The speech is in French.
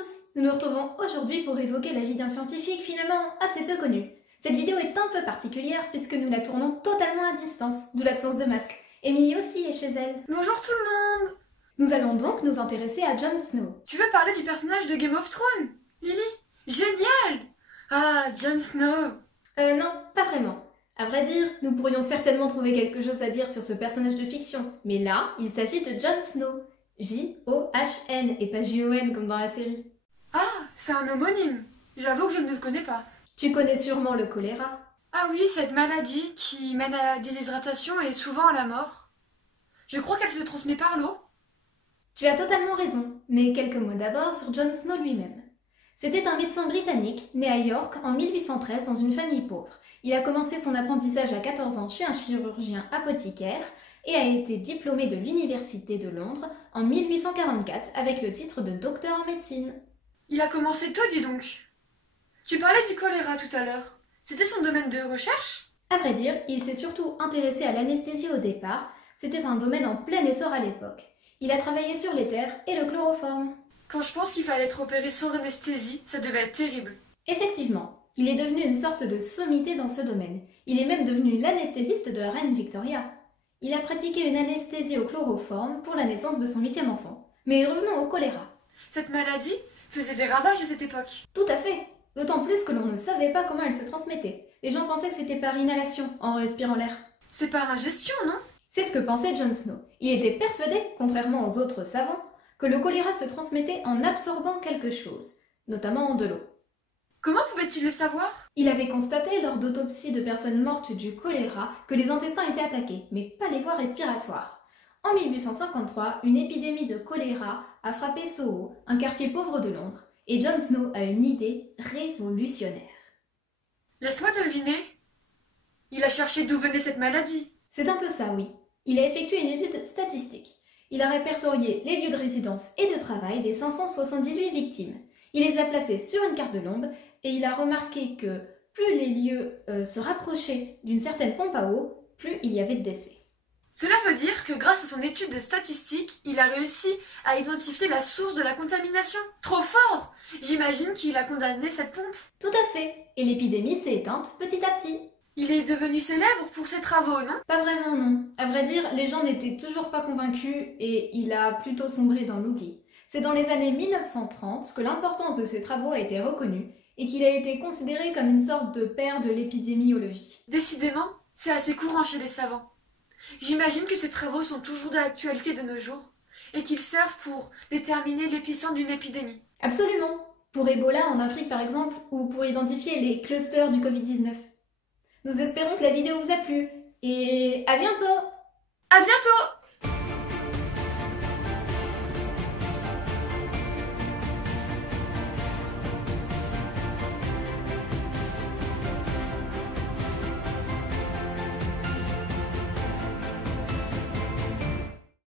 tous, nous nous retrouvons aujourd'hui pour évoquer la vie d'un scientifique finalement assez peu connu. Cette vidéo est un peu particulière puisque nous la tournons totalement à distance, d'où l'absence de masque. Emily aussi est chez elle. Bonjour tout le monde. Nous allons donc nous intéresser à Jon Snow. Tu veux parler du personnage de Game of Thrones, Lily? Génial! Ah, Jon Snow. Non, pas vraiment. À vrai dire, nous pourrions certainement trouver quelque chose à dire sur ce personnage de fiction, mais là, il s'agit de Jon Snow. J-O-H-N et pas J-O-N comme dans la série. Ah, c'est un homonyme. J'avoue que je ne le connais pas. Tu connais sûrement le choléra. Ah oui, cette maladie qui mène à la déshydratation et souvent à la mort. Je crois qu'elle se transmet par l'eau. Tu as totalement raison, mais quelques mots d'abord sur Jon Snow lui-même. C'était un médecin britannique, né à York en 1813 dans une famille pauvre. Il a commencé son apprentissage à 14 ans chez un chirurgien apothicaire et a été diplômé de l'Université de Londres en 1844 avec le titre de docteur en médecine. Il a commencé tôt, dis donc. Tu parlais du choléra tout à l'heure. C'était son domaine de recherche? À vrai dire, il s'est surtout intéressé à l'anesthésie au départ. C'était un domaine en plein essor à l'époque. Il a travaillé sur l'éther et le chloroforme. Quand je pense qu'il fallait être opéré sans anesthésie, ça devait être terrible. Effectivement, il est devenu une sorte de sommité dans ce domaine. Il est même devenu l'anesthésiste de la reine Victoria. Il a pratiqué une anesthésie au chloroforme pour la naissance de son 8e enfant. Mais revenons au choléra. Cette maladie faisait des ravages à cette époque. Tout à fait. D'autant plus que l'on ne savait pas comment elle se transmettait. Les gens pensaient que c'était par inhalation, en respirant l'air. C'est par ingestion, non? C'est ce que pensait Jon Snow. Il était persuadé, contrairement aux autres savants, que le choléra se transmettait en absorbant quelque chose, notamment de l'eau. Comment pouvait-il le savoir? Il avait constaté lors d'autopsies de personnes mortes du choléra que les intestins étaient attaqués, mais pas les voies respiratoires. En 1853, une épidémie de choléra a frappé Soho, un quartier pauvre de Londres, et Jon Snow a une idée révolutionnaire. Laisse-moi deviner. Il a cherché d'où venait cette maladie. C'est un peu ça, oui. Il a effectué une étude statistique. Il a répertorié les lieux de résidence et de travail des 578 victimes. Il les a placés sur une carte de Londres et il a remarqué que plus les lieux se rapprochaient d'une certaine pompe à eau, plus il y avait de décès. Cela veut dire que grâce à son étude de statistique, il a réussi à identifier la source de la contamination. Trop fort! J'imagine qu'il a condamné cette pompe. Tout à fait. Et l'épidémie s'est éteinte petit à petit. Il est devenu célèbre pour ses travaux, non? Pas vraiment, non. À vrai dire, les gens n'étaient toujours pas convaincus et il a plutôt sombré dans l'oubli. C'est dans les années 1930 que l'importance de ses travaux a été reconnue et qu'il a été considéré comme une sorte de père de l'épidémiologie. Décidément, c'est assez courant chez les savants. J'imagine que ces travaux sont toujours d'actualité de nos jours et qu'ils servent pour déterminer l'épicentre d'une épidémie. Absolument. Pour Ebola en Afrique par exemple, ou pour identifier les clusters du Covid-19. Nous espérons que la vidéo vous a plu et à bientôt! À bientôt!